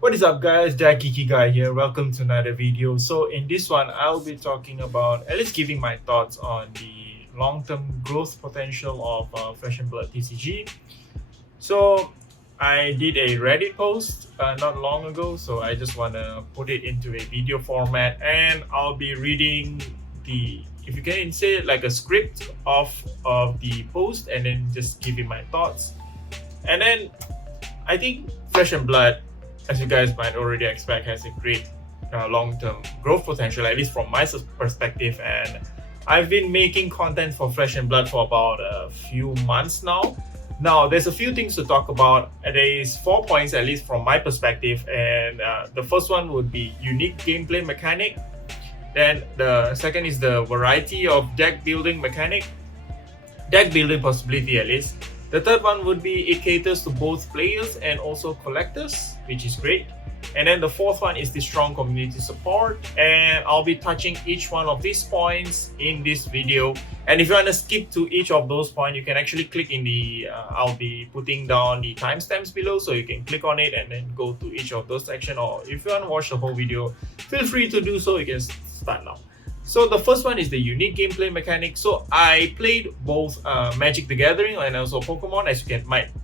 What is up guys, that Geeky guy here. Welcome to another video. So in this one, I'll be talking about, at least giving my thoughts on the long-term growth potential of Flesh and Blood TCG. So I did a Reddit post not long ago, so I just want to put it into a video format, and I'll be reading the, if you can say it, like a script of the post, and then just giving my thoughts. And then I think Flesh and Blood, as you guys might already expect, has a great long-term growth potential, at least from my perspective. And I've been making content for Flesh and Blood for about a few months now. Now, there's a few things to talk about. There is 4 points, at least from my perspective. And the first one would be unique gameplay mechanic. Then the second is the variety of deck building mechanic, deck building possibility at least. The third one would be it caters to both players and also collectors, which is great. And then the fourth one is the strong community support, and I'll be touching each one of these points in this video. And if you want to skip to each of those points, you can actually click in the I'll be putting down the timestamps below, so you can click on it and then go to each of those sections. Or if you want to watch the whole video, feel free to do so. You can start now. So the first one is the unique gameplay mechanic. So I played both Magic the Gathering and also Pokemon, as you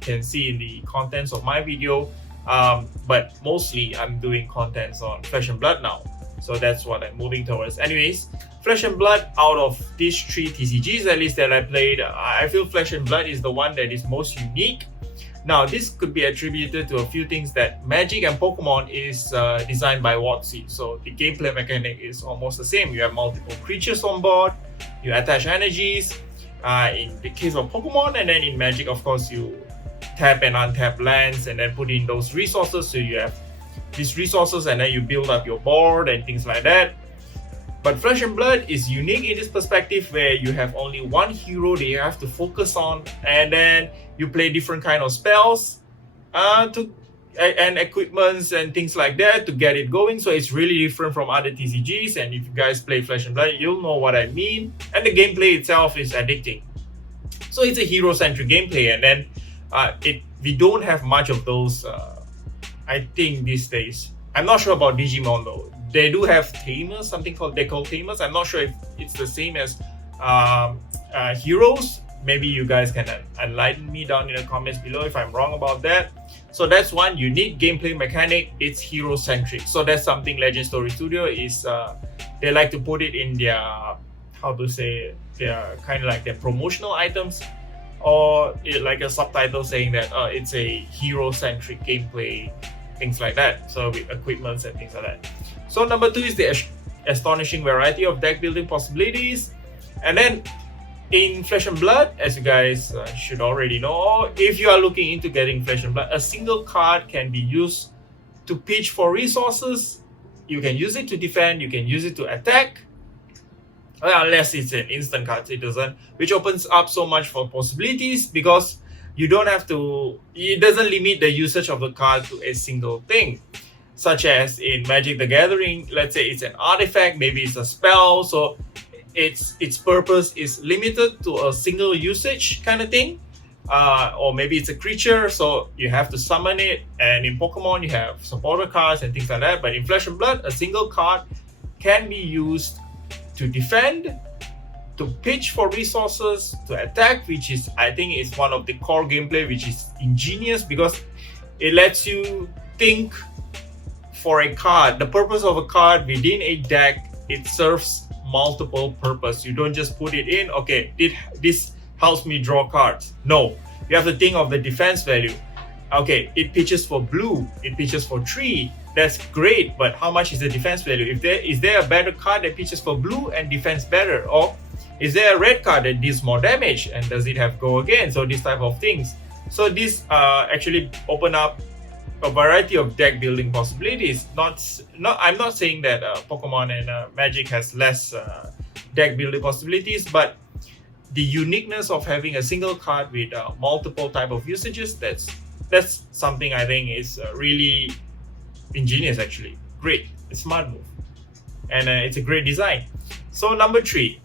can see in the contents of my video. But mostly I'm doing contents on Flesh and Blood now. So that's what I'm moving towards. Anyways, Flesh and Blood, out of these three TCGs at least that I played, I feel Flesh and Blood is the one that is most unique. Now, this could be attributed to a few things. That Magic and Pokemon is designed by WotC, so the gameplay mechanic is almost the same. You have multiple creatures on board, you attach energies, in the case of Pokemon, and then in Magic, of course, you tap and untap lands and then put in those resources, so you have these resources and then you build up your board and things like that. But Flesh and Blood is unique in this perspective, where you have only one hero that you have to focus on, and then you play different kind of spells and equipments and things like that to get it going. So it's really different from other TCGs, and if you guys play Flesh and Blood, you'll know what I mean. And the gameplay itself is addicting. So it's a hero-centric gameplay, and then we don't have much of those, I think, these days. I'm not sure about Digimon though. They do have tamers, something called tamers. I'm not sure if it's the same as heroes. Maybe you guys can enlighten me down in the comments below if I'm wrong about that. So that's one unique gameplay mechanic. It's hero centric. So that's something Legend Story Studio is, they like to put it in their, how to say, their kind of like their promotional items, or like a subtitle saying that it's a hero centric gameplay, things like that. So with equipments and things like that. So number two is the astonishing variety of deck building possibilities. And then in Flesh and Blood, as you guys should already know, if you are looking into getting Flesh and Blood, a single card can be used to pitch for resources. You can use it to defend, you can use it to attack. Well, unless it's an instant card, it doesn't, which opens up so much for possibilities, because you don't have to, it doesn't limit the usage of the card to a single thing. Such as in Magic the Gathering, let's say it's an artifact, maybe it's a spell, so its purpose is limited to a single usage kind of thing. Or maybe it's a creature, so you have to summon it, and in Pokemon you have supporter cards and things like that. But in Flesh and Blood, a single card can be used to defend, to pitch for resources, to attack, which is, I think, is one of the core gameplay, which is ingenious, because it lets you think for a card. The purpose of a card within a deck, it serves multiple purpose. You don't just put it in, okay, this helps me draw cards. No, you have to think of the defense value. Okay, it pitches for blue, it pitches for 3. That's great, but how much is the defense value? Is there a better card that pitches for blue and defends better? Or is there a red card that deals more damage, and does it have go again? So these type of things. So this actually open up a variety of deck building possibilities. I'm not saying that Pokemon and Magic has less deck building possibilities, but the uniqueness of having a single card with multiple type of usages, that's something I think is really ingenious, actually. Great, it's a smart move, and it's a great design. So number three,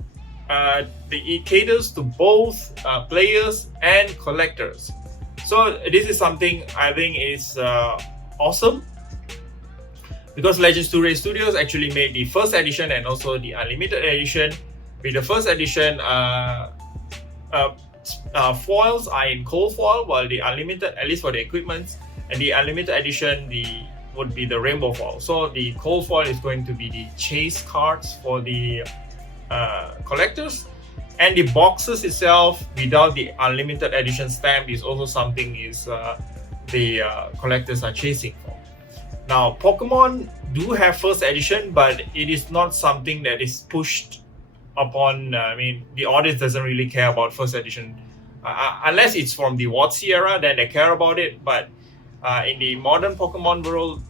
it caters to both players and collectors. So this is something I think is awesome. because Legends 2 Raid Studios actually made the first edition and also the unlimited edition. With the first edition, foils are in cold foil, while the unlimited, at least for the equipment, and the unlimited edition would be the rainbow foil. So the cold foil is going to be the chase cards for the collectors, and the boxes itself without the unlimited edition stamp is also something the collectors are chasing for. Now, Pokemon do have first edition, but it is not something that is pushed upon. I mean, the audience doesn't really care about first edition unless it's from the WotC era, then they care about it. But in the modern Pokemon world,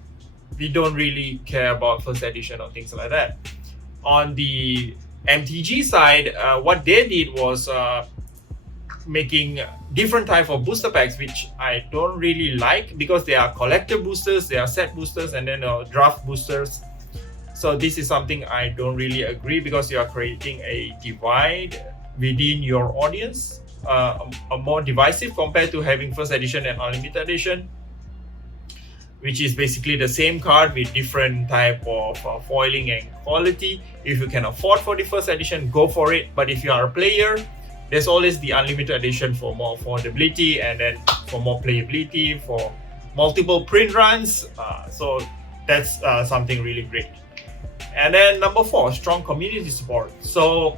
we don't really care about first edition or things like that. On the MTG side, what they did was making different type of booster packs, which I don't really like, because they are collector boosters, they are set boosters, and then draft boosters. So this is something I don't really agree, because you are creating a divide within your audience, a more divisive compared to having first edition and unlimited edition, which is basically the same card with different type of foiling and quality. If you can afford for the first edition, go for it. But if you are a player, there's always the unlimited edition for more affordability, and then for more playability, for multiple print runs. So that's something really great. And then number 4, strong community support. So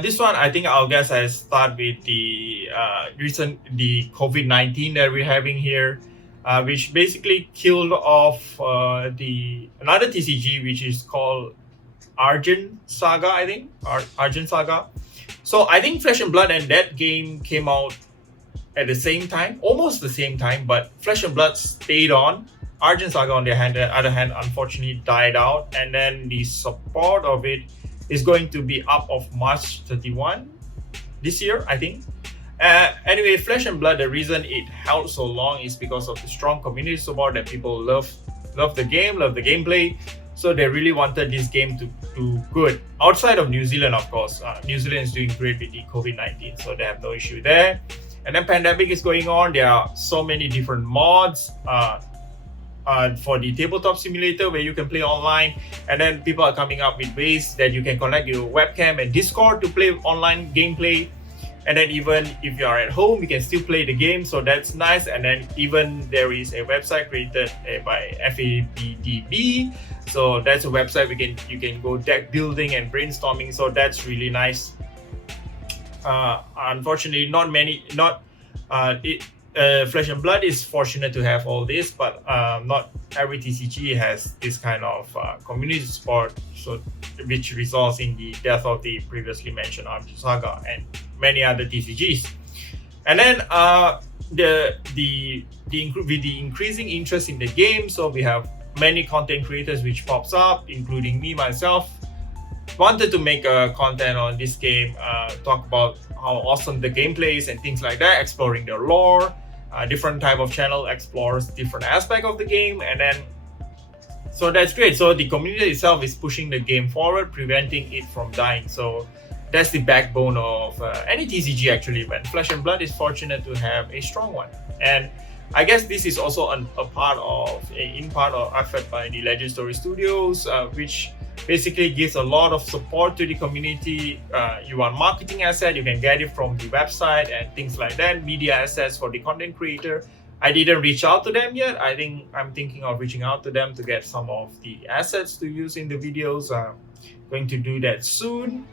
this one, I think I start with the COVID-19 that we're having here, which basically killed off another TCG, which is called Argent Saga, I think. Argent Saga. So I think Flesh and Blood and that game came out at the same time, almost the same time, but Flesh and Blood stayed on. Argent Saga, on the other hand, unfortunately died out, and then the support of it is going to be up of March 31 this year, I think. Anyway, Flesh and Blood, the reason it held so long is because of the strong community support, that people love the game, love the gameplay. So they really wanted this game to do good. Outside of New Zealand, of course. New Zealand is doing great with the COVID-19, so they have no issue there. And then pandemic is going on. There are so many different mods for the tabletop simulator where you can play online, and then people are coming up with ways that you can connect your webcam and Discord to play online gameplay. And then even if you are at home, you can still play the game, so that's nice. And then even there is a website created by FABDB, so that's a website you can go deck building and brainstorming, so that's really nice. Unfortunately, Flesh and Blood is fortunate to have all this, but not every TCG has this kind of community support, so which results in the death of the previously mentioned Argent Saga and many other TCGs. And then with the increasing interest in the game, so we have many content creators which pops up, including me myself. Wanted to make content on this game, talk about how awesome the gameplay is and things like that, exploring the lore. Different type of channel explores different aspect of the game, and then so that's great. So the community itself is pushing the game forward, preventing it from dying. So that's the backbone of any TCG actually, but Flesh and Blood is fortunate to have a strong one. And I guess this is also in part of effort by the Legend Story Studios, which basically gives a lot of support to the community. You want marketing asset, you can get it from the website and things like that. Media assets for the content creator. I didn't reach out to them yet. I think I'm thinking of reaching out to them to get some of the assets to use in the videos. Going to do that soon.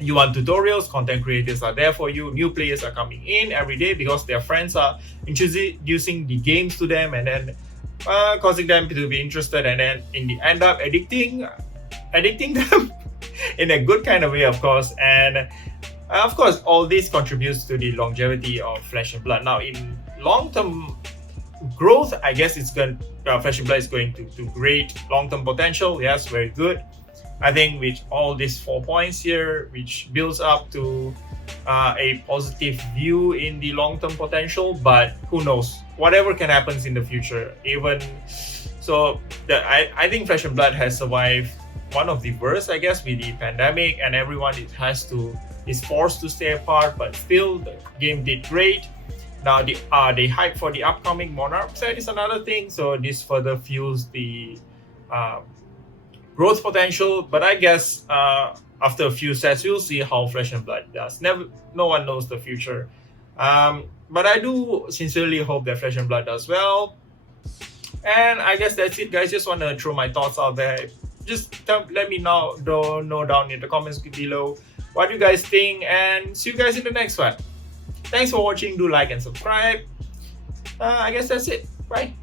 You want tutorials, content creators are there for you. New players are coming in every day because their friends are introducing the games to them, and then causing them to be interested, and then in the end up addicting them in a good kind of way, of course. And of course, all this contributes to the longevity of Flesh and Blood. Now, in long-term growth, I guess Flesh and Blood is going to great long-term potential. Yes, very good. I think with all these 4 points here, which builds up to a positive view in the long-term potential, but who knows? Whatever can happen in the future. Even so, I think Flesh and Blood has survived one of the worst, I guess, with the pandemic, and everyone is forced to stay apart, but still the game did great. Now the hype for the upcoming Monarch set is another thing, so this further fuels the growth potential. But I guess after a few sets, we'll see how Flesh and Blood does. No one knows the future. But I do sincerely hope that Flesh and Blood does well. And I guess that's it, guys. Just want to throw my thoughts out there. Just let me know down in the comments below what you guys think, and see you guys in the next one. Thanks for watching. Do like and subscribe. I guess that's it. Bye.